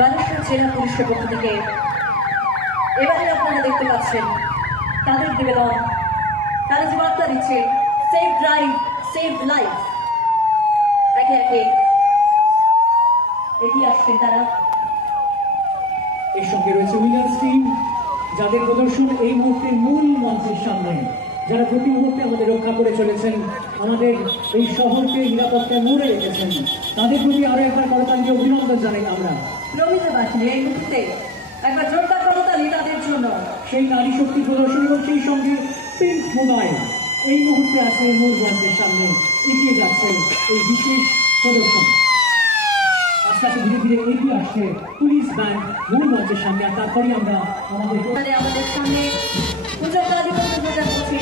বালেশ্বর জেলা পুলিশের পক্ষ থেকে এবারে আপনারা দেখতে পাচ্ছেন তাদের নিবেদন, তারা যে বার্তা দিচ্ছে সেভ ড্রাইভ সেভ লাইফ। একে একে এগিয়ে আসছেন তারা। এর সঙ্গে রয়েছে উইলার্স টিম, যাদের প্রদর্শন এই মুহূর্তে মূল মঞ্চের সামনে, যারা প্রতি মুহূর্তে আমাদের রক্ষা করে চলেছেন, আমাদের এই শহরকে নিরাপত্তায় মোড়ে রেখেছেন। তাদের প্রতি আরো একবার করতালি অভিনন্দন জানাই আমরা। রবীন্দ্রবাসী এই মুহূর্তে একবার জোরদার করতালি তাদের জন্য। সেই নারী শক্তি প্রদর্শন এবং সেই সঙ্গে পিঙ্ক মোবাইল এই মুহূর্তে আছে মূল মঞ্চের সামনে, এগিয়ে যাচ্ছে এই বিশেষ প্রদর্শন। আস্তে আস্তে ধীরে ধীরে এগিয়ে আসছে পুলিশ ব্যান্ড মূল মঞ্চের সামনে। আর তারপরে আমরা আমাদের সামনে পুজো কালী করছি